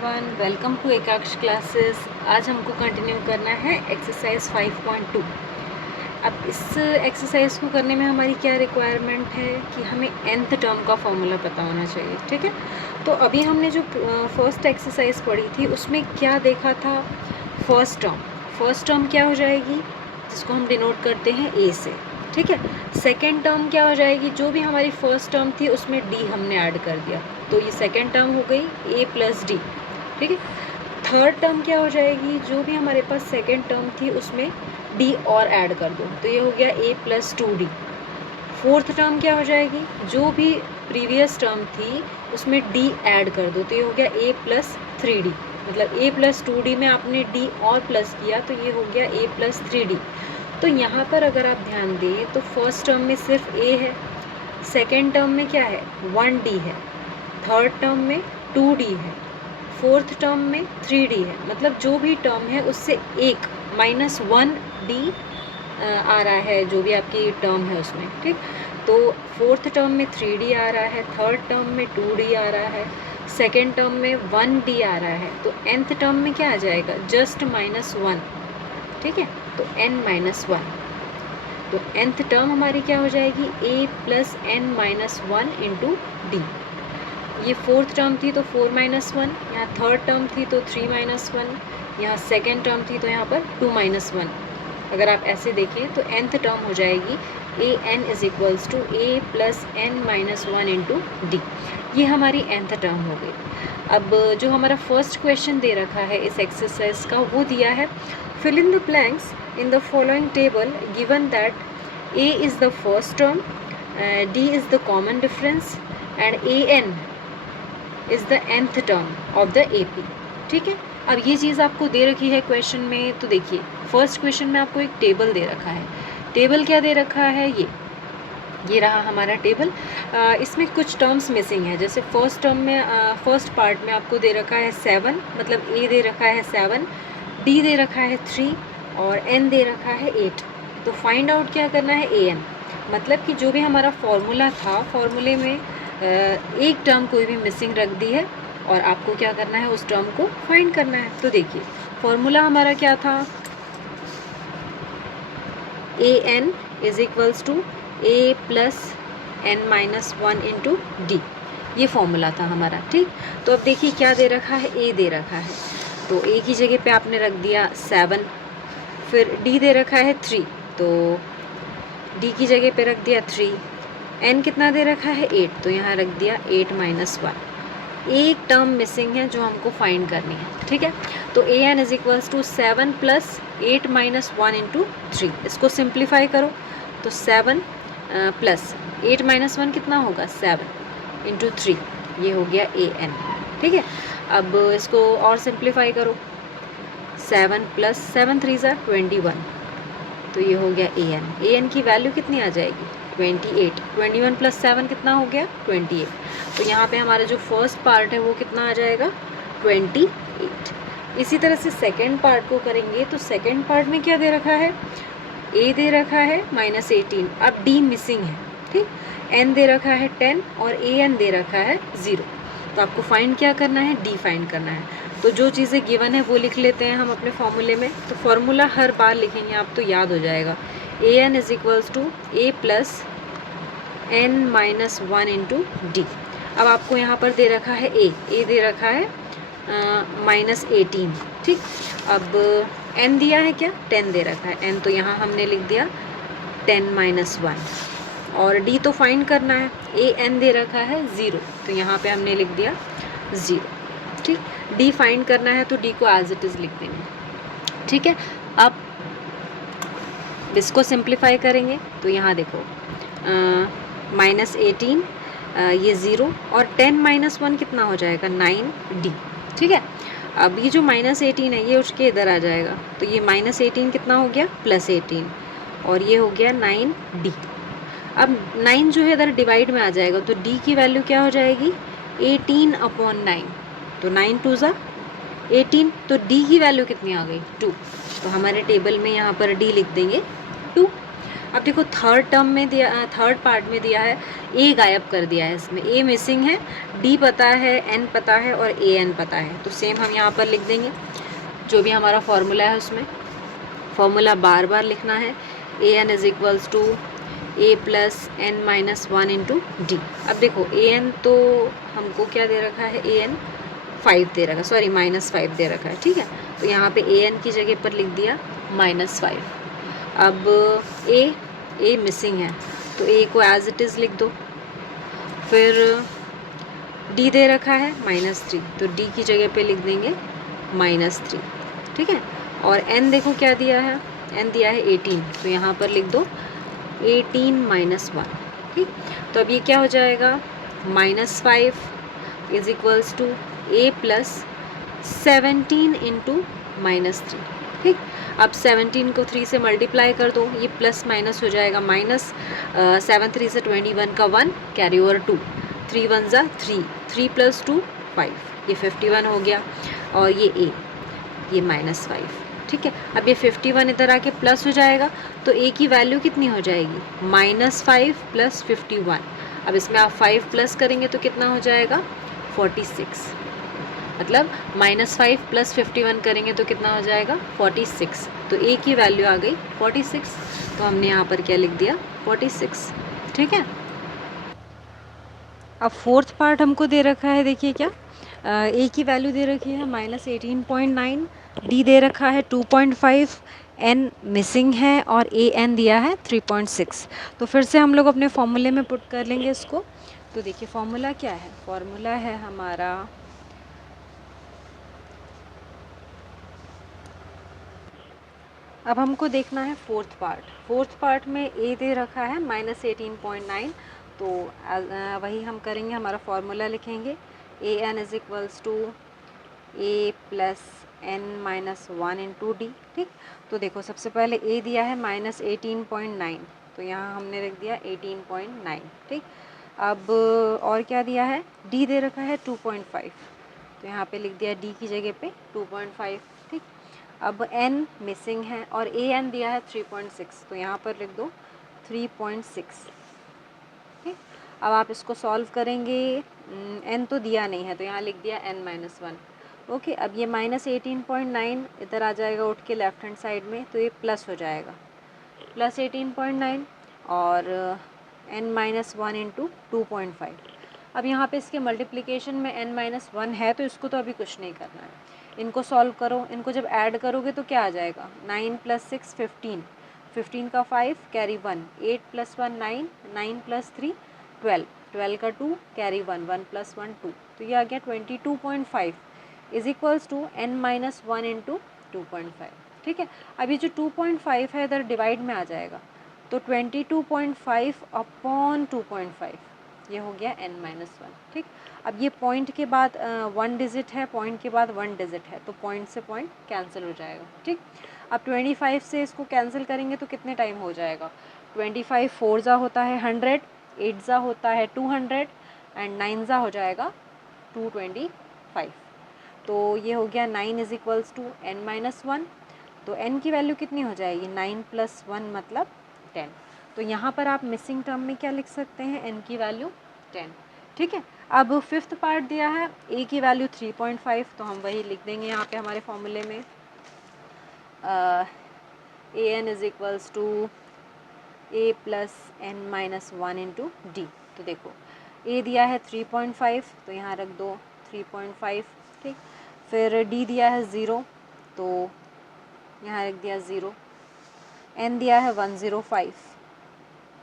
Everyone, welcome to Ekaksh classes. आज हमको continue करना है एक्सरसाइज 5.2। अब इस एक्सरसाइज को करने में हमारी क्या रिक्वायरमेंट है कि हमें nth टर्म का फॉर्मूला पता होना चाहिए। ठीक है, तो अभी हमने जो फर्स्ट एक्सरसाइज पढ़ी थी उसमें क्या देखा था, फर्स्ट टर्म क्या हो जाएगी जिसको हम डिनोट करते हैं ए से। ठीक है, सेकेंड टर्म क्या हो जाएगी, जो भी हमारी फर्स्ट टर्म थी उसमें डी हमने ऐड कर दिया तो ये सेकेंड टर्म हो गई ए प्लस डी। ठीक है, थर्ड टर्म क्या हो जाएगी, जो भी हमारे पास सेकेंड टर्म थी उसमें डी और ऐड कर दो तो ये हो गया ए प्लस 2d। फोर्थ टर्म क्या हो जाएगी, जो भी प्रीवियस टर्म थी उसमें डी ऐड कर दो तो ये हो गया ए प्लस 3d। मतलब ए प्लस 2d में आपने डी और प्लस किया तो ये हो गया ए प्लस 3d। तो यहाँ पर अगर आप ध्यान दें तो फर्स्ट टर्म में सिर्फ ए है, सेकेंड टर्म में क्या है 1d है, थर्ड टर्म में 2d है, फोर्थ टर्म में 3d है। मतलब जो भी टर्म है उससे एक -1d आ रहा है, जो भी आपकी टर्म है उसमें। ठीक, तो फोर्थ टर्म में 3d आ रहा है, थर्ड टर्म में 2d आ रहा है, सेकेंड टर्म में 1d आ रहा है, तो nth टर्म में क्या आ जाएगा जस्ट -1। ठीक है, तो n-1, तो nth टर्म हमारी क्या हो जाएगी a plus n-1 into d. ये फोर्थ टर्म थी तो 4-1, यहाँ थर्ड टर्म थी तो 3-1, यहाँ सेकेंड टर्म थी तो यहाँ पर 2-1। अगर आप ऐसे देखें तो nth टर्म हो जाएगी a n is equals to a plus n-1 into d. ये हमारी nth टर्म हो गई। अब जो हमारा फर्स्ट क्वेश्चन दे रखा है इस एक्सरसाइज का वो दिया है, fill in the blanks in the following table given that a is the first term, d is the common difference and an is the nth term of the ap। ठीक है, अब ये चीज़ आपको दे रखी है क्वेश्चन में, तो देखिए फर्स्ट क्वेश्चन में आपको एक टेबल दे रखा है। टेबल क्या दे रखा है, ये रहा हमारा टेबल। इसमें कुछ टर्म्स मिसिंग है, जैसे फर्स्ट टर्म में फर्स्ट पार्ट में आपको दे रखा है 7, मतलब ए दे रखा है 7, डी दे रखा है 3 और एन दे रखा है 8। तो फाइंड आउट क्या करना है ए एन, मतलब कि जो भी हमारा फॉर्मूला था, फॉर्मूले में एक टर्म कोई भी मिसिंग रख दी है और आपको क्या करना है उस टर्म को फाइंड करना है। तो देखिए फॉर्मूला हमारा क्या था, a n is equals to a plus n-1 into d, ये फॉर्मूला था हमारा। ठीक, तो अब देखिए क्या दे रखा है, ए दे रखा है तो ए की जगह पे आपने रख दिया 7, फिर डी दे रखा है 3 तो डी की जगह पे रख दिया 3, एन कितना दे रखा है 8 तो यहाँ रख दिया 8-1। एक टर्म मिसिंग है जो हमको फाइंड करनी है। ठीक है, तो a n is equals to 7 plus 8-1 into 3। इसको सिंप्लीफाई करो तो 7 प्लस 8-1 कितना होगा 7 इंटू 3, ये हो गया ए एन। ठीक है, अब इसको और सिंप्लीफाई करो, 7 प्लस 7 3 ज़ा 21 तो ये हो गया ए एन। ए एन की वैल्यू कितनी आ जाएगी 28, 21 प्लस 7 कितना हो गया 28। तो यहाँ पे हमारा जो फर्स्ट पार्ट है वो कितना आ जाएगा 28। इसी तरह से सेकेंड पार्ट को करेंगे तो सेकेंड पार्ट में क्या दे रखा है, ए दे रखा है -18, अब डी मिसिंग है। ठीक, एन दे रखा है 10 और ए एन दे रखा है 0। तो आपको फाइंड क्या करना है, डी फाइंड करना है। तो जो चीज़ें गिवन है वो लिख लेते हैं हम अपने फॉर्मूले में। तो फॉर्मूला हर बार लिखेंगे आप तो याद हो जाएगा, a n is equals to a plus n-1 into d. अब आपको यहाँ पर दे रखा है ए दे रखा है -18। ठीक, अब n दिया है क्या 10 दे रखा है, n तो यहाँ हमने लिख दिया 10-1 और डी तो फाइंड करना है, ए एन दे रखा है 0 तो यहाँ पे हमने लिख दिया 0। ठीक, डी फाइंड करना है तो डी को एज इट इज़ लिख देंगे। ठीक है, अब इसको सिंप्लीफाई करेंगे तो यहाँ देखो -18 ये 0 और 10-1 कितना हो जाएगा 9d। ठीक है, अब ये जो -18 है ये उठ के इधर आ जाएगा तो ये -18 कितना हो गया +18 और ये हो गया 9d। अब 9 जो है इधर डिवाइड में आ जाएगा तो d की वैल्यू क्या हो जाएगी 18/9, तो 9 2 ज़ा 18, तो d की वैल्यू कितनी आ गई 2। तो हमारे टेबल में यहाँ पर d लिख देंगे 2। अब देखो थर्ड टर्म में दिया, थर्ड पार्ट में दिया है ए गायब कर दिया है, इसमें ए मिसिंग है, डी पता है, एन पता है और ए एन पता है। तो सेम हम यहाँ पर लिख देंगे जो भी हमारा फॉर्मूला है उसमें फॉर्मूला बार बार लिखना है, a n is equals to a plus n minus one into d. अब देखो ए एन तो हमको क्या दे रखा है, ए एन 5 दे रखा, सॉरी -5 दे रखा है, ठीक है। तो यहाँ पे ए एन की जगह पर लिख दिया -5। अब ए मिसिंग है तो ए को एज इट इज़ लिख दो। फिर डी दे रखा है -3, तो डी की जगह पे लिख देंगे -3, ठीक है। और एन देखो क्या दिया है, एन दिया है 18, तो यहाँ पर लिख दो 18 -1, ठीक। तो अब ये क्या हो जाएगा, -5 is equals to a plus 17 into -3, ठीक। अब 17 को 3 से मल्टीप्लाई कर दो, ये प्लस माइनस हो जाएगा, माइनस 7 3 से 21 का 1 कैरी ओवर 2, 3 1 ज़ा 3, 3 + 2 5, ये 51 हो गया। और ये ए, ये -5, ठीक है। अब ये 51 इधर आके प्लस हो जाएगा, तो ए की वैल्यू कितनी हो जाएगी, -5 + 51। अब इसमें आप 5 प्लस करेंगे तो कितना हो जाएगा, 46, मतलब -5 + 51 करेंगे तो कितना हो जाएगा, 46। तो ए की वैल्यू आ गई 46, तो हमने यहाँ पर क्या लिख दिया, 46, ठीक है। अब फोर्थ पार्ट हमको दे रखा है, देखिए क्या, ए की वैल्यू दे रखी है -18.9, डी दे रखा है 2.5, एन मिसिंग है और ए एन दिया है 3.6। तो फिर से हम लोग अपने फॉर्मूले में पुट कर लेंगे इसको। तो देखिए फॉर्मूला क्या है, फॉर्मूला है हमारा अब हमको देखना है फोर्थ पार्ट। फोर्थ पार्ट में ए दे रखा है -18.9, तो वही हम करेंगे, हमारा फॉर्मूला लिखेंगे a n is equals to a plus n -1 into d, ठीक। तो देखो सबसे पहले ए दिया है -18.9, तो यहाँ हमने लिख दिया 18.9, ठीक। अब और क्या दिया है, डी दे रखा है 2.5, तो यहाँ पे लिख दिया डी की जगह पे 2.5, ठीक। अब n मिसिंग है और ए एन दिया है 3.6, तो यहाँ पर लिख दो 3.6, ठीक। अब आप इसको सॉल्व करेंगे, n तो दिया नहीं है तो यहाँ लिख दिया n-1, ओके। अब ये -18.9 इधर आ जाएगा उठ के लेफ्ट हैंड साइड में, तो ये प्लस हो जाएगा, +18.9 और n-1 इंटू 2.5। अब यहाँ पे इसके मल्टीप्लिकेशन में n-1 है, तो इसको तो अभी कुछ नहीं करना है, इनको सॉल्व करो। इनको जब ऐड करोगे तो क्या आ जाएगा, 9 + 6 15, 15 का 5 कैरी 1, 8 + 1 9, 9 + 3 12, 12 का 2 कैरी 1, 1 + 1 2, तो ये आ गया 22.5 is equals to n-1 into 2.5, ठीक है। अब ये जो 2.5 है इधर डिवाइड में आ जाएगा, तो 22.5 अपॉन 2.5, ये हो गया n-1, ठीक। अब ये पॉइंट के बाद 1 डिजिट है, पॉइंट के बाद 1 डिजिट है, तो पॉइंट से पॉइंट कैंसिल हो जाएगा, ठीक। अब 25 से इसको कैंसिल करेंगे तो कितने टाइम हो जाएगा, 25 4 ज़ा होता है 100, 8 ज़ा होता है 200 एंड 9 ज़ा हो जाएगा 225। तो ये हो गया 9 इज इक्वल्स टू n-1, तो n की वैल्यू कितनी हो जाएगी, 9 + 1 मतलब 10। तो यहाँ पर आप मिसिंग टर्म में क्या लिख सकते हैं, n की वैल्यू 10, ठीक है। अब फिफ्थ पार्ट दिया है a की वैल्यू 3.5, तो हम वही लिख देंगे यहाँ पे हमारे फॉर्मूले में, a n is equals to a plus n-1 into d. तो देखो a दिया है 3.5, तो यहाँ रख दो 3.5, ठीक। फिर d दिया है 0, तो यहाँ रख दिया 0, n दिया है 105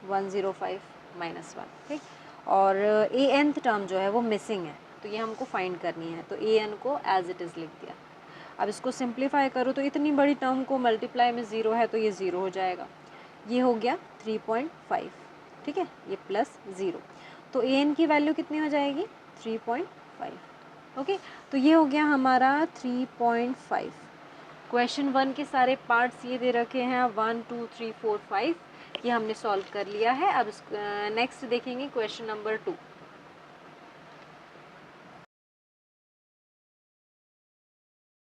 -1, ठीक। और ए nth टर्म जो है वो मिसिंग है, तो ये हमको फाइंड करनी है, तो ए एन को एज इट इज़ लिख दिया। अब इसको सिंप्लीफाई करो तो इतनी बड़ी टर्म को मल्टीप्लाई में 0 है तो ये 0 हो जाएगा, ये हो गया 3.5, ठीक है, ये प्लस 0, तो ए एन की वैल्यू कितनी हो जाएगी, 3.5, ओके। तो ये हो गया हमारा 3.5। क्वेश्चन 1 के सारे पार्ट्स ये दे रखे हैं, 1 2 3 4 5, ये हमने सॉल्व कर लिया है। अब नेक्स्ट देखेंगे क्वेश्चन नंबर 2।